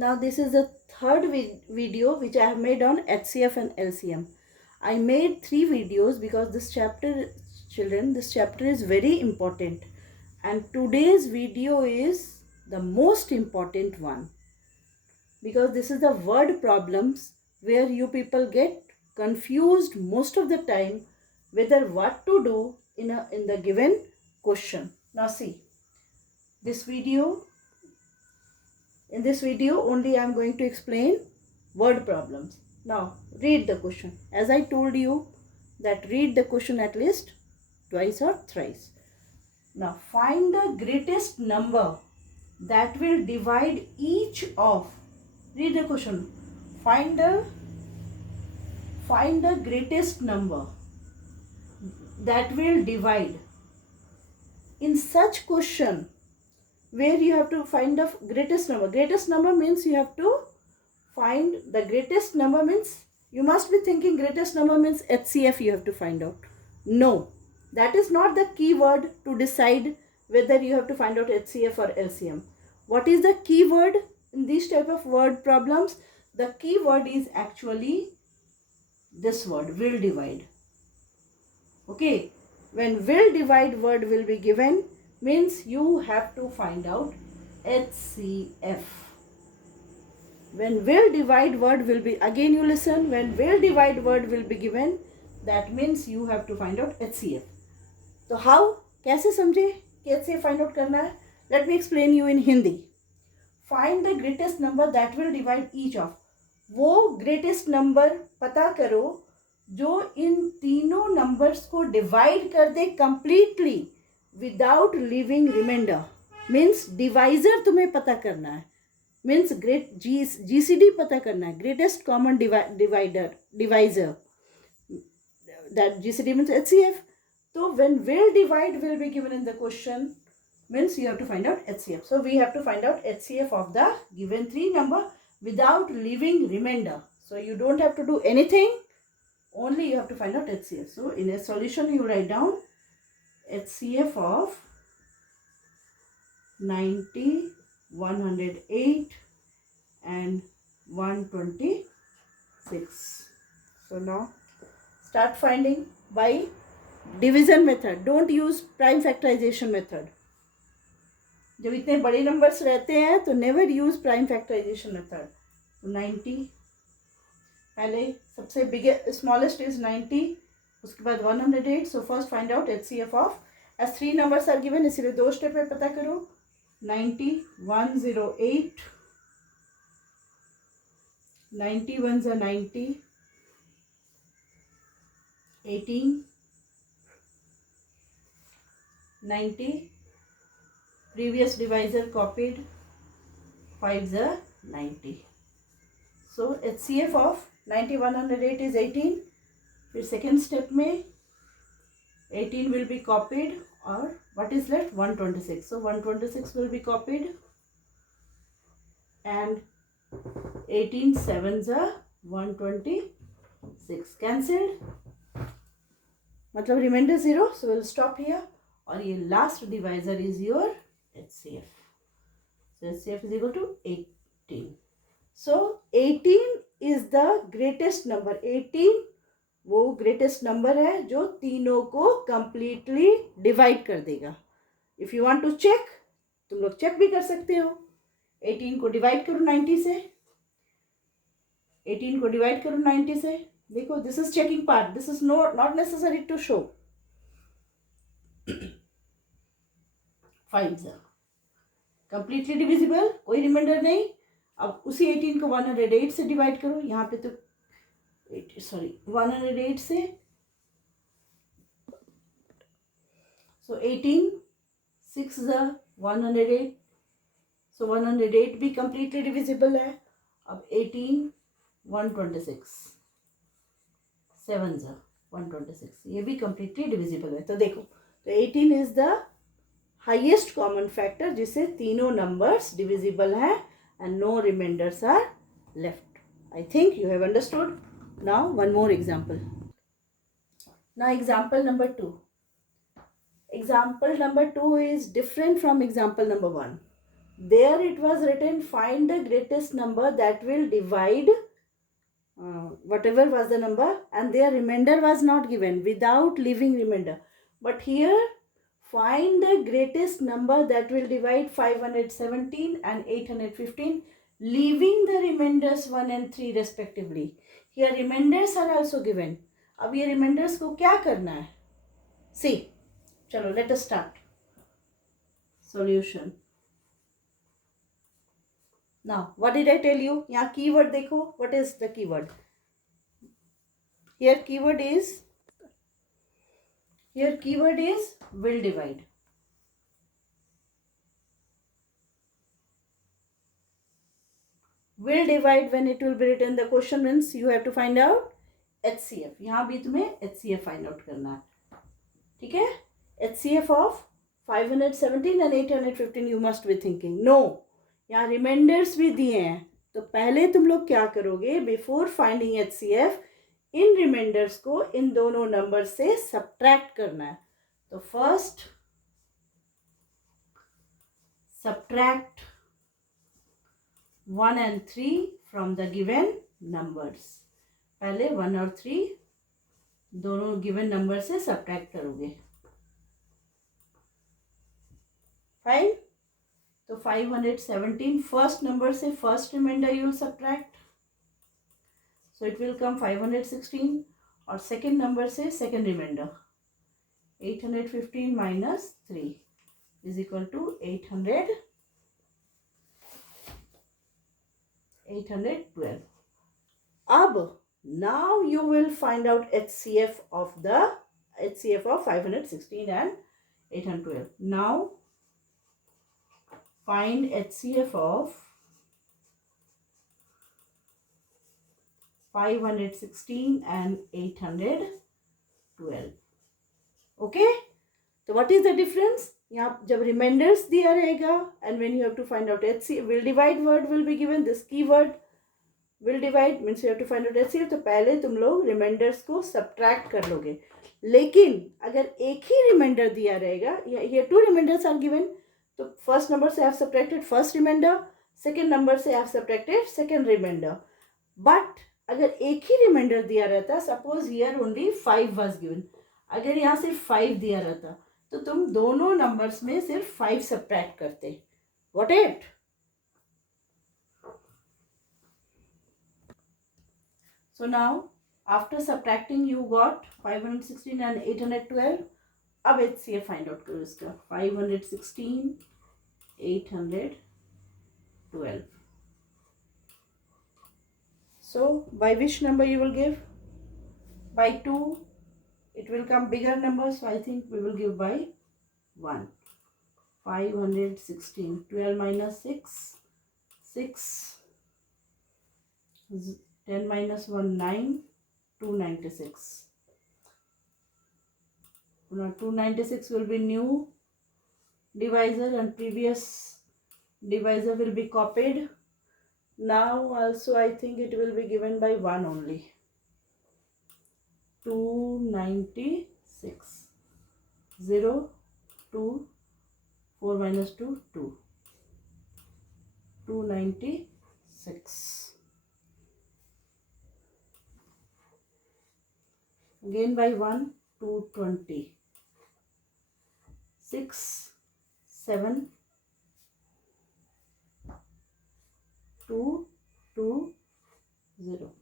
Now this is the third video which I have made on HCF and LCM. I made 3 videos because this chapter, children, this chapter is very important, and today's video is the most important one because this is the word problems where you people get confused most of the time whether what to do in the given question. Now see, this video in this video only I am going to explain word problems. Now read the question. As I told you that read the question at least twice or thrice. Now find the greatest number that will divide each of. Read the question. Find the greatest number that will divide. In such question where you have to find the greatest number. Greatest number means you have to find the greatest number, means you must be thinking greatest number means HCF you have to find out. No, that is not the keyword to decide whether you have to find out HCF or LCM. What is the keyword in these type of word problems? The keyword is actually this word, will divide. Okay, when will divide word will be given, means you have to find out HCF. When will divide word will be, again you listen, when will divide word will be given, that means you have to find out HCF. तो how, कैसे समझे कैसे find out करना है? Let me explain you in Hindi. Find the greatest number that will divide each of. वो greatest number पता करो जो इन तीनों numbers को divide कर दे completely without leaving remainder. Means divisor तुम्हें पता करना है. Means great GCD पता करना है. Greatest common divisor. That GCD means HCF. So when will divide will be given in the question, means you have to find out HCF. So we have to find out HCF of the given 3 number without leaving remainder. So you don't have to do anything. Only you have to find out HCF. So in a solution you write down HCF of 90, 108 and 126. So now start finding by division method. Don't use prime factorization method. जब इतने बड़े numbers रहते हैं तो never use prime factorization method. 90 पहले सबसे biggest smallest is 90, उसके बाद 108. So first find out HCF of, as 3 numbers are given इसलिए 2 स्टेप में पता करो. 90, 108, 90 1s are 90, 18, 90, previous divisor copied, 5s are 90. So HCF of 90 108 is 18. फिर second step में 18 will be copied, or what is left? 126. So 126 will be copied and 18 7s are 126. Cancelled, मतलब remainder 0. So we'll stop here. और ये last divisor is your HCF. So HCF is equal to 18. So 18 is the greatest number. 18 वो greatest number है जो तीनों को completely divide कर देगा. If you want to check, तुम लोग check भी कर सकते हो. 18 को divide करो 90 से. 18 को divide करो 90 से. देखो, this is checking part. This is not necessary to show. 5s are completely divisible, कोई रिमाइंडर नहीं. अब उसी 18 को 108 से डिवाइड करो. यहाँ पे तो 108 से. सो 18 6s are 108. सो 108 भी completely divisible है. अब 18 126, 7s are 126, ये भी completely divisible है. तो देखो, तो 18 is the highest common factor जिससे तीनों नंबर्स डिविजिबल हैं and no remainders are left. I think you have understood. Now one more example. Now example number 2. Example number 2 is different from example number 1. there it was written find the greatest number that will divide whatever was the number, and their remainder was not given without leaving remainder. But here find the greatest number that will divide 517 and 815, leaving the remainders 1 and 3 respectively. Here remainders are also given. अब ये remainders को क्या करना है? See, चलो let us start. Solution. Now, what did I tell you? यहाँ keyword देखो. What is the keyword? Here keyword is will divide. Will divide when it will be written. The question means you have to find out HCF. यहाँ भी तुम्हें HCF find out करना है. ठीक है? HCF of 517 and 815 you must be thinking. No. यहाँ reminders भी दिए हैं. तो पहले तुम लोग क्या करोगे? बिफोर फाइंडिंग HCF, इन रिमाइंडर्स को इन दोनों नंबर से सब्ट्रैक्ट करना है. तो first subtract 1 and 3 from the given numbers. पहले 1 और 3 दोनों गिवन नंबर से सब्ट्रैक्ट करोगे. फाइन. तो 517 फर्स्ट नंबर से first remainder you will subtract, so it will come 516. और सेकेंड नंबर से second remainder 815 minus 3 is equal to 812. अब now you will find out HCF of 516 and 812. Now find HCF of 516 and 812. Okay? So what is the difference? यहाँ जब reminders दिया रहेगा and when you have to find out HCF, will divide word will be given. This keyword will divide means you have to find out HCF. तो पहले तुम लोग reminders को subtract कर लोगे. लेकिन अगर एक ही रिमाइंडर दिया रहेगा, ये 2 रिमाइंडर्स आर गिवन, तो फर्स्ट नंबर से I have subtracted first reminder, second number से I have subtracted second reminder. But अगर एक ही रिमाइंडर दिया रहता, suppose here only 5 was given, अगर यहाँ सिर्फ 5 दिया रहता तो तुम दोनों नंबर्स में सिर्फ 5 सब्ट्रैक्ट करते. Got it? So now after subtracting you got 516 and 812. अब HCF find out करो इसका. 516 812. So by which number you will give? By 2. It will come bigger number, so I think we will give by 1. 516. 12 minus 6. 6. 10 minus 1, 9. 296. Now 296 will be new divisor and previous divisor will be copied. Now also I think it will be given by 1 only. 296. 0, 2, 4 minus 2, 2. 296. Again by 1, 220. 6, 7, 2, 2, 0.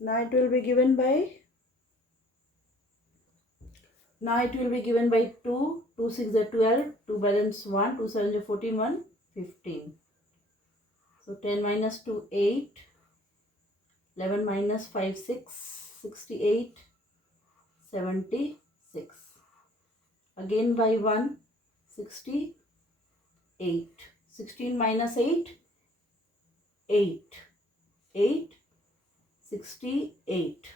Now it will be given by 2. 2 6 are 12. 2 balance 1. 2 7 are 14. 1 15. So 10 minus 2 8. 11 minus 5 6. 68. 76. Again by 1. 68. 16 minus 8. 8. 8. 68.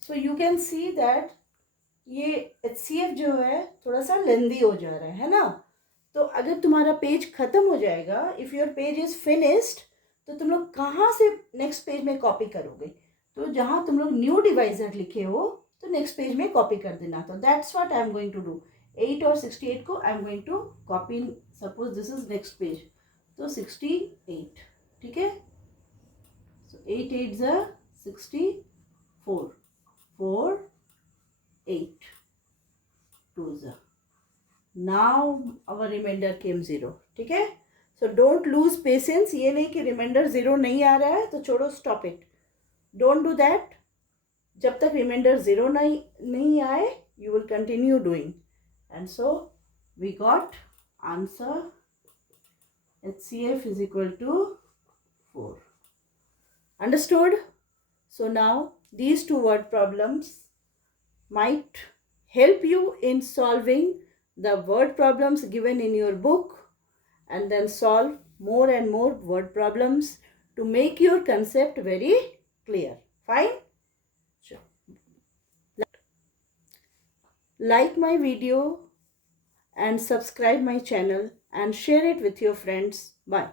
So you can see that ये HCF जो है थोड़ा सा लेंदी हो जा रहा है ना. तो अगर तुम्हारा पेज खत्म हो जाएगा, if your page is finished, तो तुम लोग कहाँ से नेक्स्ट पेज में कॉपी करोगे? तो जहाँ तुम लोग न्यू डिवाइजर लिखे हो तो नेक्स्ट पेज में कॉपी कर देना. तो that's what I am going to do. 8 और 68 को I am going to copy in, suppose this is next page, तो 68, ठीक है. So 8 8 is 64, 4 8 2 is. Now our remainder came 0, ठीक है. So don't lose patience. ये नहीं कि remainder 0 नहीं आ रहा है तो छोड़ो, stop it. Don't do that. जब तक remainder 0 नहीं आए, you will continue doing. And so we got answer HCF is equal to 4. Understood? So now these two word problems might help you in solving the word problems given in your book, and then solve more and more word problems to make your concept very clear. Fine? Sure. Like my video and subscribe my channel and share it with your friends. Bye.